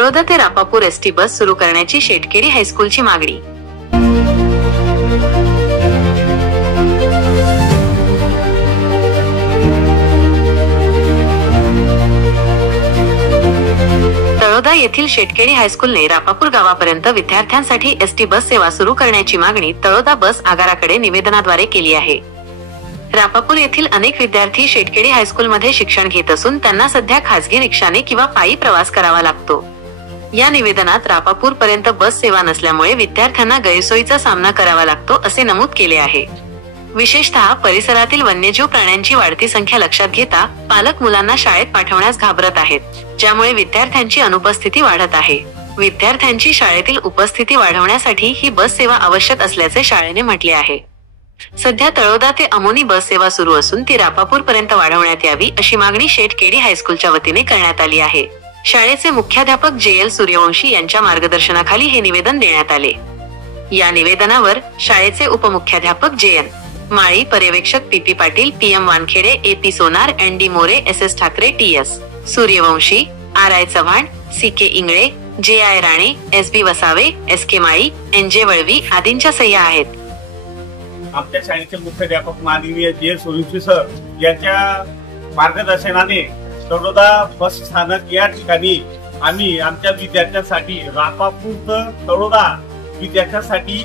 तळोदा ते रापापूर ST bus सुरू करण्याची शेटकेरी हायस्कूलची मागणी। तळोदा येथील शेटकेरी हायस्कूलने रापापूर गावापर्यंत विद्यार्थ्यांसाठी एसटी बस सेवा सुरू करण्याची मागणी तळोदा बस आगाराकडे निवेदनाद्वारे केली आहे। रापापूर येथील अनेक विद्यार्थी शेटकेरी हायस्कूलमध्ये शिक्षण घेत असून त्यांना सध्या खासगी रिक्षाने किंवा पायी प्रवास करावा लागतो। या निवेदनात रापापूर पर्यंत बस सेवा नसल्यामुळे विद्यार्थ्यांना गैरसोयीचा सामना करावा लागतो असे नमूद केले आहे। विशेषतः परिसरातील वन्यजीव प्राण्यांची वाढती संख्या लक्षात घेता पालक मुलांना शाळेत पाठवण्यास घाबरत आहेत, ज्यामुळे विद्यार्थ्यांची अनुपस्थिती वाढत आहे। विद्यार्थ्यांची शाळेतील उपस्थिती वाढवण्यासाठी ही बस सेवा आवश्यक असल्याचे शाळेने म्हटले आहे। सध्या तळोदा ते अमोनी बस सेवा सुरू असून ती रापापूर पर्यंत वाढवण्यात यावी अशी मागणी शेटकेरी हायस्कूलच्या वतीने करण्यात आली आहे। शाळेचे मुख्याध्यापक JL सूर्यवंशी यांच्या मार्गदर्शनाखाली हे निवेदन देण्यात आले। या निवेदनावर शाळेचे उपमुख्याध्यापक JN माळी, पर्यवेक्षक PP Patil, PM Wankhede, AP सोनार, ND More, SS Thackeray, TS Suryavanshi, RI Chavan, CK Ingale, JI Rane, SB Vasave, SK माळी, NJ वळवी आदींच्या सह्या आहेत। आमच्या शाळेचे मुख्याध्यापक माननीय JL सूर्यवंशी सर यांच्या मार्गदर्शनाने तळोदा बस स्थानक या ठिकाणी आम्ही आमच्या विद्यार्थ्यांसाठी रापापूर तळोदा विद्यार्थ्यांसाठी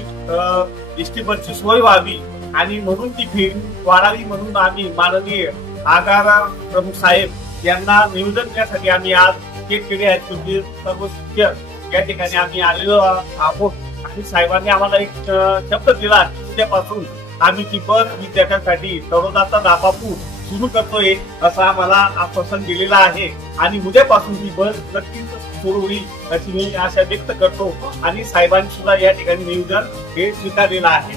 एसटी बसची सोय व्हावी आणि म्हणून ती फी वाढावी म्हणून आम्ही माननीय आगारा प्रमुख साहेब यांना निवेदन देण्यासाठी आम्ही आज शेटकेरी हायस्कूलचे सर्व शिक्षक या ठिकाणी आम्ही आलेलो आहोत। आणि साहेबांनी आम्हाला एक शब्द दिला, उद्यापासून आम्ही ती बस विद्यार्थ्यांसाठी तळोदा ते रापापूर सुरू करतोय असा आम्हाला आश्वासन दिलेला आहे आणि उद्यापासून ही बस नक्कीच सुरू होईल अशी मी आशा व्यक्त करतो आणि साहेबांनी सुद्धा या ठिकाणी निवेदन हे स्वीकारलेलं आहे।